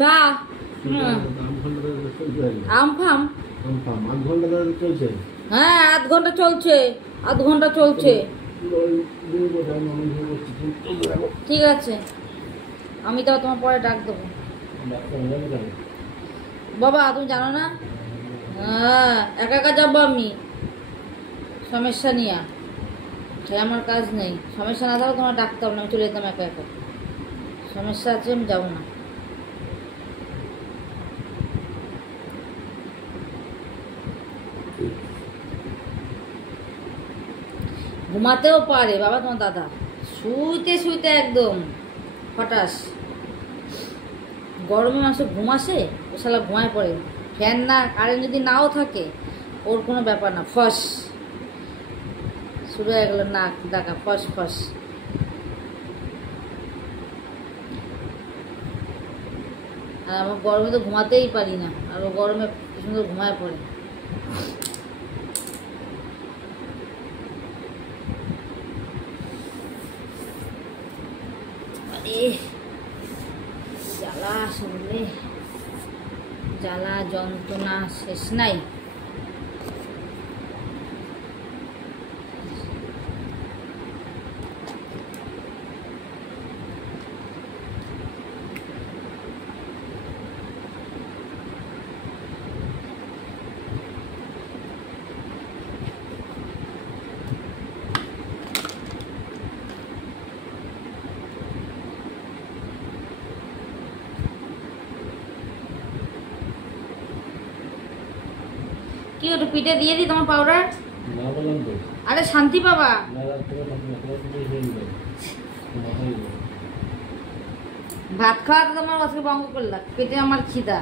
না আম ফাম হ্যাঁ আধ ঘন্টা চলছে ঠিক আছে আমি তো তোমার পরে ডাক দেবো বাবা তুমি জানো না হ্যাঁ একা একা যাবো আমি সমস্যা নিয়ে আমার কাজ নেই সমস্যা না থাকলে তোমার ডাকতে হবে না আমি চলে যেতাম একা একা সমস্যা আছে আমি যাবো না ঘুমাতেও পারে বাবা তোমার দাদা শুইতে একদম হঠাৎ গরমে মানুষ ঘুম আসে ও শালা ঘুমায় পড়ে ফ্যান না কারেন্ট যদি নাও থাকে ওর কোনো ব্যাপার না ফস শুরু হয়ে গেল নাক ডাকা ফস ফস আর আমার গরমে তো ঘুমাতেই পারি না আর ও গরমে কি সুন্দর ঘুমায় পড়ে জ্বালা শুনলে জ্বালা যন্ত্রণা শেষ নাই কি ওটা পিঠে দিয়ে দিই তোমার পাউডার আরে শান্তি পাবা ভাত খাওয়া তো তোমার আজকে বঙ্গ করলাম পেটে আমার খিদা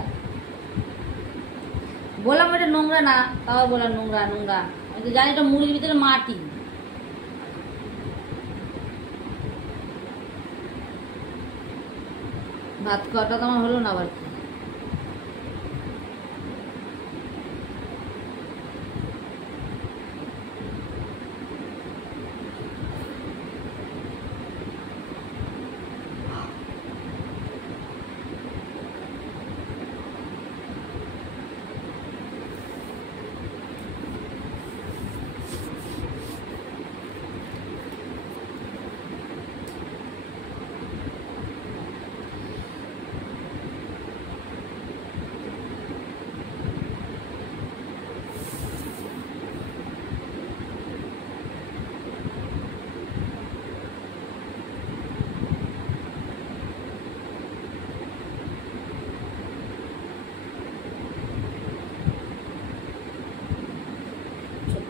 বললাম এটা নোংরা না তাও বললাম নোংরা আমি তো জানি এটা মুড়ির ভিতরে মাটি ভাত খাওয়াটা তো আমার হলো না আবার কি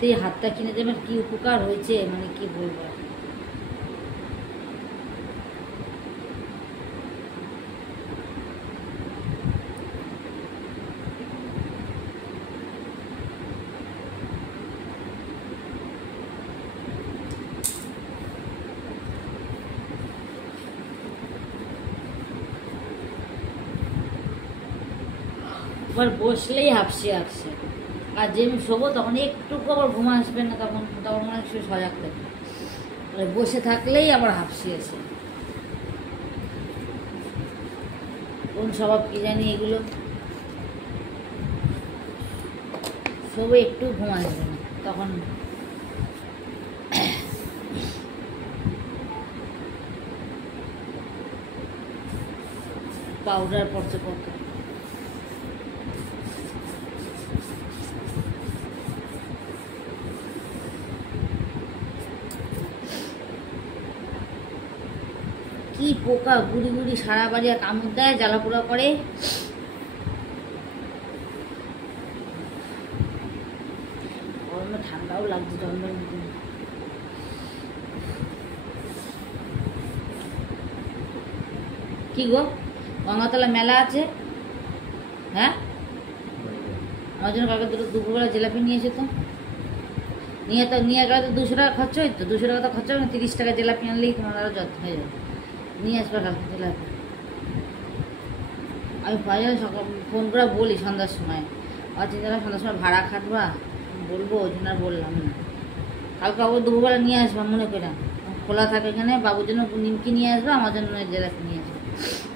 সত্যি হাতটা কিনে দেবেন কি উপকার হয়েছে মানে কি বলবো আবার বসলেই হাঁপসে আসছে আর যে আমি শোবো তখন একটুকু আবার ঘুম আসবে না তখন মনে হয় সজাগ থাকে বসে থাকলেই আবার হাঁপসি আসে কোন স্বভাব কি জানি এগুলো শোবো একটু ঘুম আসবে না তখন পাউডার পড়ছে কত কি পোকা গুড়ি সারা বাড়ি কামড় দেয় জ্বালাপোড়া করে গরমে ঠান্ডাও লাগছে জন্মের মতন কি গো গঙ্গাতলা মেলা আছে হ্যাঁ আমার জন্য কালকে দুপুরবেলা জিলাপি নিয়ে এসে তো নিয়ে গেলে তো 200 টাকা খরচ হইতো 200 টাকা তো খরচ হবে না 30 টাকা জিলাপি আনলেই তোমার আরও যত্ন হয়ে যাবে নিয়ে আসবে কালকে জিলাপি আমি ফাইনাল সকাল ফোন করে বলি সন্ধ্যার সময় আর চিন্তা সন্ধ্যার সময় ভাড়া খাটবা বলবো ওই জন্য আর বললাম না কালকে আবার দুপুরবেলা নিয়ে আসবা মনে করে খোলা থাকে এখানে, বাবুর জন্য নিমকি নিয়ে আসবে, আমার জন্য জিলাপি নিয়ে আসবে।